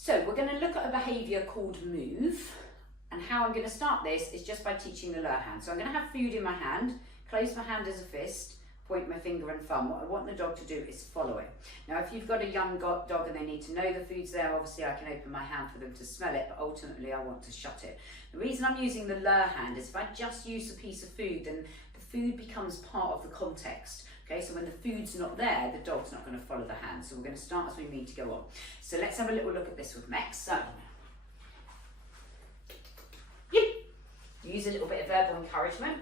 So we're going to look at a behaviour called move, and how I'm going to start this is just by teaching the lure hand. So I'm going to have food in my hand, close my hand as a fist, point my finger and thumb. What I want the dog to do is follow it. Now if you've got a young dog and they need to know the food's there, obviously I can open my hand for them to smell it, but ultimately I want to shut it. The reason I'm using the lure hand is if I just use a piece of food, then the food becomes part of the context. Okay, so when the food's not there, the dog's not going to follow the hand. So we're going to start as we need to go on. So let's have a little look at this with Mex. So, yip. Use a little bit of verbal encouragement.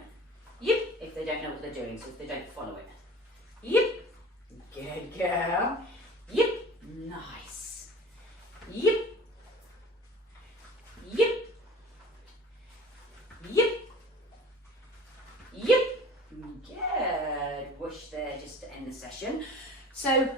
Yip, if they don't know what they're doing, so if they don't follow it. Yip, good girl. Yip, nice. Yip, yip, yip, yip. Good. Whoosh there just to end the session. So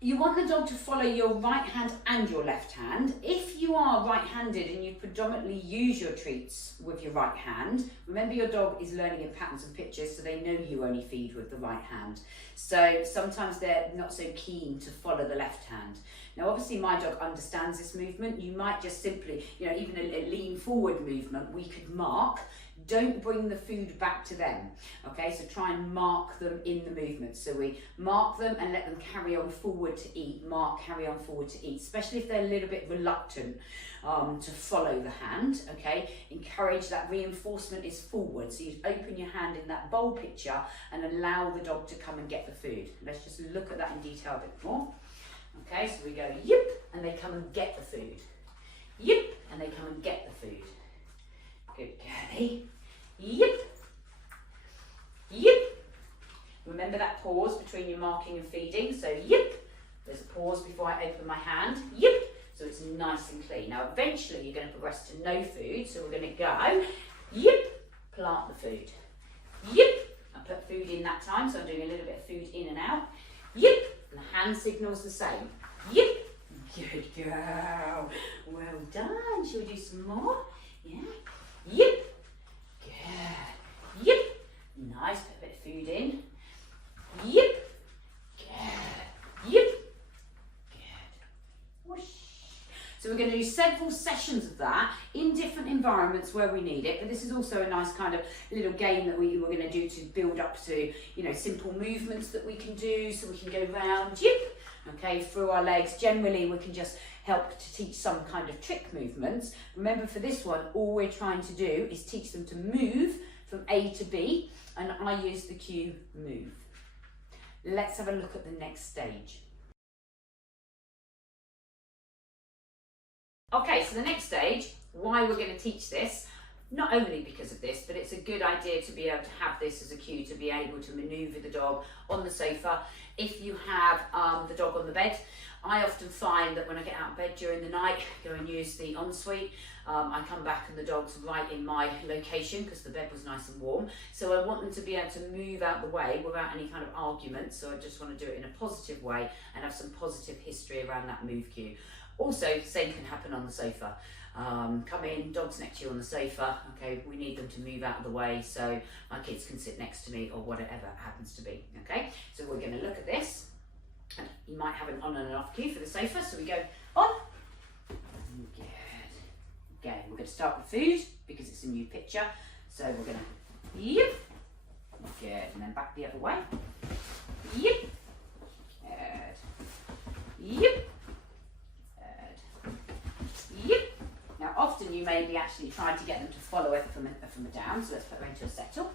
you want the dog to follow your right hand and your left hand. If you are right-handed and you predominantly use your treats with your right hand, remember your dog is learning in patterns and pictures, so they know you only feed with the right hand. So sometimes they're not so keen to follow the left hand. Now obviously my dog understands this movement. You might just simply, even a lean forward movement, we could mark. Don't bring the food back to them, okay? So try and mark them in the movement. So we mark them and let them carry on forward to eat, mark, carry on forward to eat, especially if they're a little bit reluctant to follow the hand, okay? Encourage that reinforcement is forward. So you open your hand in that bowl picture and allow the dog to come and get the food. Let's just look at that in detail a bit more. Okay, so we go yip, and they come and get the food. Yip, and they come and get the food. Good girlie. Yip. Yip. Remember that pause between your marking and feeding. So yip. There's a pause before I open my hand. Yip. So it's nice and clean. Now eventually you're going to progress to no food. So we're going to go yip. Plant the food. Yip. I put food in that time. So I'm doing a little bit of food in and out. Yip. And the hand signal's the same. Yip. Good girl. Well done. Shall we do some more? Yeah. Yip. Good. Yip. Nice. Put a bit of food in. Yip. Good. Yip. Good. Whoosh. So we're going to do several sessions of that in different environments where we need it. But this is also a nice kind of little game that we're going to do to build up to, simple movements that we can do. So we can go round, yip, okay, through our legs. Generally, we can just help to teach some kind of trick movements. Remember for this one, all we're trying to do is teach them to move from A to B, and I use the cue move. Let's have a look at the next stage. Okay, so the next stage, why we're going to teach this, not only because of this, but it's a good idea to be able to have this as a cue to be able to manoeuvre the dog on the sofa. If you have the dog on the bed, I often find that when I get out of bed during the night, go and use the ensuite, I come back and the dog's right in my location because the bed was nice and warm. So I want them to be able to move out the way without any kind of argument. So I just want to do it in a positive way and have some positive history around that move cue. Also, the same can happen on the sofa. Come in, dog's next to you on the sofa, okay, we need them to move out of the way so my kids can sit next to me or whatever it happens to be, okay? So we're going to look at this, and you might have an on and an off cue for the sofa, so we go on. Good. Okay, we're going to start with food because it's a new picture, so we're going to yip, good, and then back the other way, yip, good, yip. Yip. Now often you may be actually trying to get them to follow it from a down, so let's put her into a settle.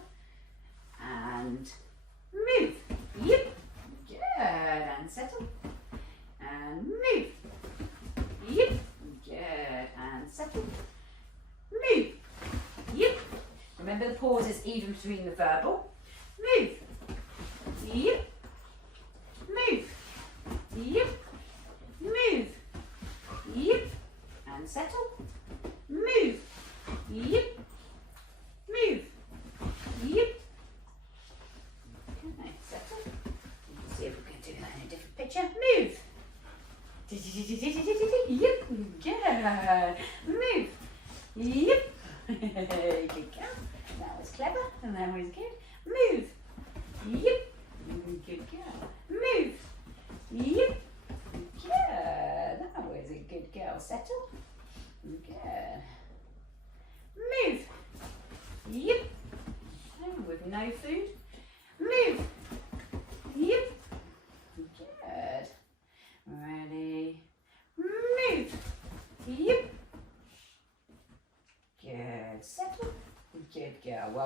And move. Yip. Good. And settle. And move. Yip. Good. And settle. Move. Yip. Remember the pause is even between the verbal. Move. Yip. Move. Yip. Move. Yip. And settle, move, yip, move, yip, okay, settle. Let's see if we can do that in a different picture. Move, yip, good, move, yip, good girl. That was clever, and that was good. Move, yip, good girl. Move, yip, good. That was a good girl.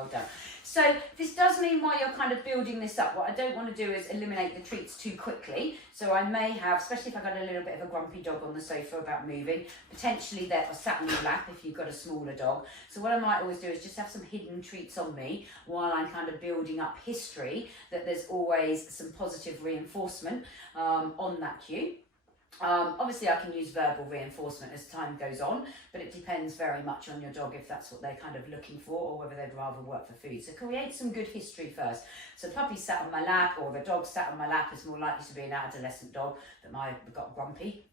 well done. So this does mean while you're kind of building this up, what I don't want to do is eliminate the treats too quickly. So I may have, especially if I've got a little bit of a grumpy dog on the sofa about moving, potentially they're sat on your lap if you've got a smaller dog. So what I might always do is just have some hidden treats on me while I'm kind of building up history, that there's always some positive reinforcement on that cue. Obviously I can use verbal reinforcement as time goes on, but it depends very much on your dog if that's what they're kind of looking for, or whether they'd rather work for food. So create some good history first. So the puppy sat on my lap, or the dog sat on my lap, is more likely to be an adolescent dog that might have got grumpy.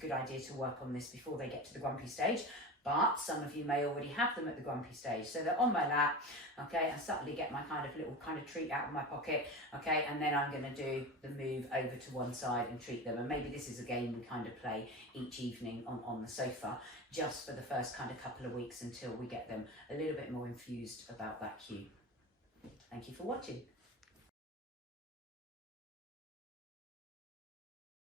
Good idea to work on this before they get to the grumpy stage. But some of you may already have them at the grumpy stage. So they're on my lap, okay, I subtly get my kind of little kind of treat out of my pocket, okay, and then I'm going to do the move over to one side and treat them. And maybe this is a game we kind of play each evening on the sofa, just for the first kind of couple of weeks until we get them a little bit more infused about that cue. Thank you for watching.